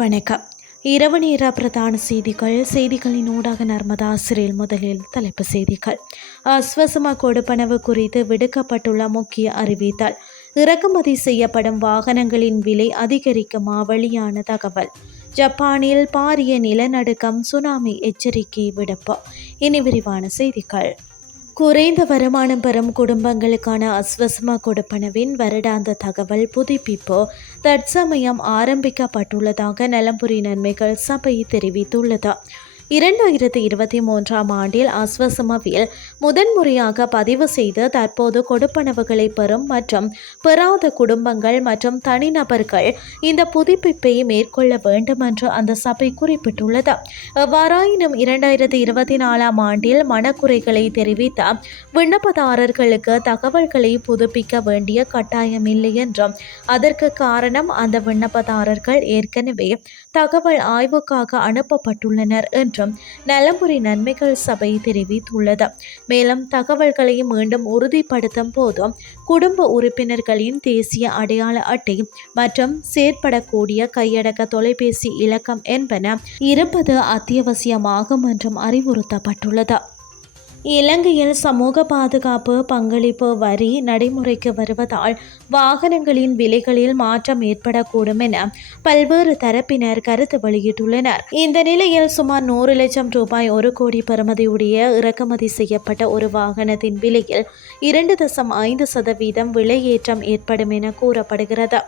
வணக்கம். இரவு நேர பிரதான செய்திகள். செய்திகளின் ஊடாக நர்மதா சிறையில் முதலில் தலைப்பு செய்திகள். அஸ்வசம கொடுப்பனவு குறித்து விடுக்கப்பட்டுள்ள முக்கிய அறிவித்தல். இறக்குமதி செய்யப்படும் வாகனங்களின் விலை அதிகரிக்குமா வழியான தகவல். ஜப்பானில் பாரிய நிலநடுக்கம் சுனாமி எச்சரிக்கை விடுப்பு. இனி விரிவான செய்திகள். குறைந்த வருமானம் பெறும் குடும்பங்களுக்கான அஸ்வசம கொடுப்பனவின் வருடாந்த தகவல் புதுப்பிப்பு தற்சமயம் ஆரம்பிக்கப்பட்டுள்ளதாக நலம்புரி நன்மைகள் சபை தெரிவித்துள்ளது. இரண்டாயிரத்தி இருபத்தி மூன்றாம் ஆண்டில் அஸ்வசமவில் முதன்முறையாக பதிவு செய்து தற்போது கொடுப்பனவுகளை பெறும் மற்றும் பெறாத குடும்பங்கள் மற்றும் தனிநபர்கள் இந்த புதுப்பிப்பை மேற்கொள்ள வேண்டும் என்று அந்த சபை குறிப்பிட்டுள்ளது. எவ்வாறாயினும் இரண்டாயிரத்தி இருபத்தி நாலாம் ஆண்டில் மனக்குறைகளை தெரிவித்த விண்ணப்பதாரர்களுக்கு தகவல்களை புதுப்பிக்க வேண்டிய கட்டாயமில்லை என்றும் அதற்கு காரணம் அந்த விண்ணப்பதாரர்கள் ஏற்கனவே தகவல் ஆய்வுக்காக அனுப்பப்பட்டுள்ளனர் என்று என்றும் நலம்புரி நன்மைகள் சபை தெரிவித்துள்ளது. மேலும் தகவல்களை மீண்டும் உறுதிப்படுத்தும் போதும் குடும்ப உறுப்பினர்களின் தேசிய அடையாள அட்டை மற்றும் செயற்படக்கூடிய கையடக்க தொலைபேசி இலக்கம் என்பன இருப்பது அத்தியாவசியமாகும் என்றும் அறிவுறுத்தப்பட்டுள்ளது. இலங்கையில் சமூக பாதுகாப்பு பங்களிப்பு வரி நடைமுறைக்கு வருவதால் வாகனங்களின் விலைகளில் மாற்றம் ஏற்படக்கூடும் என பல்வேறு தரப்பினர் கருத்து வெளியிட்டுள்ளனர். இந்த நிலையில் சுமார் நூறு லட்சம் ரூபாய் ஒரு கோடி பெறுமதியுடைய இறக்குமதி செய்யப்பட்ட ஒரு வாகனத்தின் விலையில் இரண்டு தசம் ஐந்து சதவீதம் விலையேற்றம் ஏற்படும் என கூறப்படுகிறது.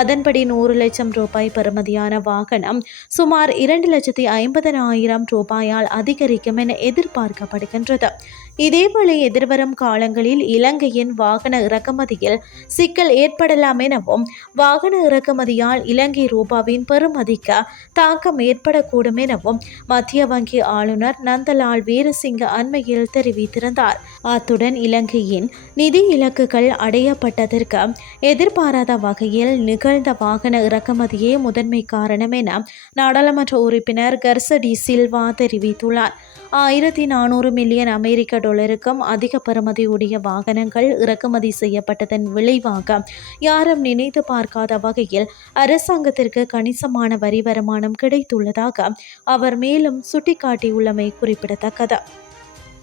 அதன்படி நூறு லட்சம் ரூபாய் பெறுமதியான வாகனம் சுமார் இரண்டு லட்சத்தி ஐம்பதனாயிரம் ரூபாயால் அதிகரிக்கும் என எதிர்பார்க்கப்படுகின்றது. இதேவேளை எதிர்வரும் காலங்களில் இலங்கையின் வாகன இறக்குமதியில் சிக்கல் ஏற்படலாம் எனவும் வாகன இறக்குமதியால் இலங்கை ரூபாவின் பெறுமதிக்கு தாக்கம் ஏற்படக்கூடும் எனவும் மத்திய வங்கி ஆளுநர் நந்தலால் வீரசிங்க அண்மையில் தெரிவித்திருந்தார். அத்துடன் இலங்கையின் நிதி இலக்குகள் அடையப்பட்டதற்கு எதிர்பாராத வகையில் நிகழ்ந்த வாகன இறக்குமதியே முதன்மை காரணம் என நாடாளுமன்ற உறுப்பினர் கர்சடி சில்வா தெரிவித்துள்ளார். ஆயிரத்தி நானூறு மில்லியன் அமெரிக்க டாலருக்கும் அதிக பெறுமதியுடைய வாகனங்கள் இறக்குமதி செய்யப்பட்டதன் விளைவாக யாரும் நினைத்து பார்க்காத வகையில் அரசாங்கத்திற்கு கணிசமான வரி வருமானம் கிடைத்துள்ளதாக அவர் மேலும் சுட்டிக்காட்டியுள்ளமை குறிப்பிடத்தக்கது.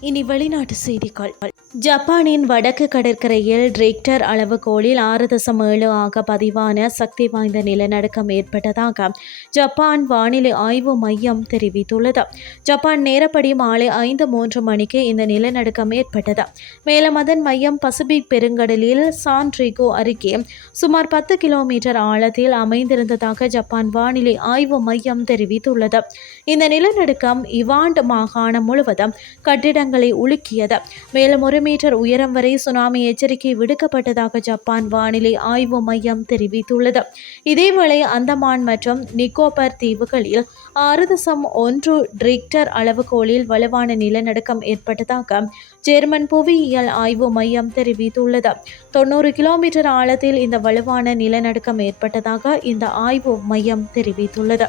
இனி வெளிநாட்டு செய்திகள். ஜப்பானின் வடக்கு கடற்கரையில் ரிக்டர் அளவுகோலில் ஆறு தசம் ஏழு ஆக பதிவான சக்தி வாய்ந்த நிலநடுக்கம் ஏற்பட்டதாக ஜப்பான் வானிலை ஆய்வு மையம் தெரிவித்துள்ளது. ஜப்பான் நேரப்படி மாலை ஐந்து மூன்று மணிக்கு இந்த நிலநடுக்கம் ஏற்பட்டது. மேலும் அதன் மையம் பசிபிக் பெருங்கடலில் சான்ட்ரிகோ அருகே சுமார் பத்து கிலோமீட்டர் ஆழத்தில் அமைந்திருந்ததாக ஜப்பான் வானிலை ஆய்வு மையம் தெரிவித்துள்ளது. இந்த நிலநடுக்கம் இவாண்ட் மாகாணம் முழுவதும் கட்டிடங்களை உலுக்கியது. மேலும் ஒரு மீட்டர் உயரம் வரை சுனாமி எச்சரிக்கை விடுக்கப்பட்டதாக ஜப்பான் வானிலை ஆய்வு மையம் தெரிவித்துள்ளது. இதேவேளை அந்தமான் மற்றும் நிக்கோபர் தீவுகளில் ஆறு தசம் ஒன்று ரிக்டர் அளவுகோலில் வலுவான நிலநடுக்கம் ஏற்பட்டதாக ஜெர்மன் புவியியல் ஆய்வு மையம் தெரிவித்துள்ளது. தொண்ணூறு கிலோமீட்டர் ஆழத்தில் இந்த வலுவான நிலநடுக்கம் ஏற்பட்டதாக இந்த ஆய்வு மையம் தெரிவித்துள்ளது.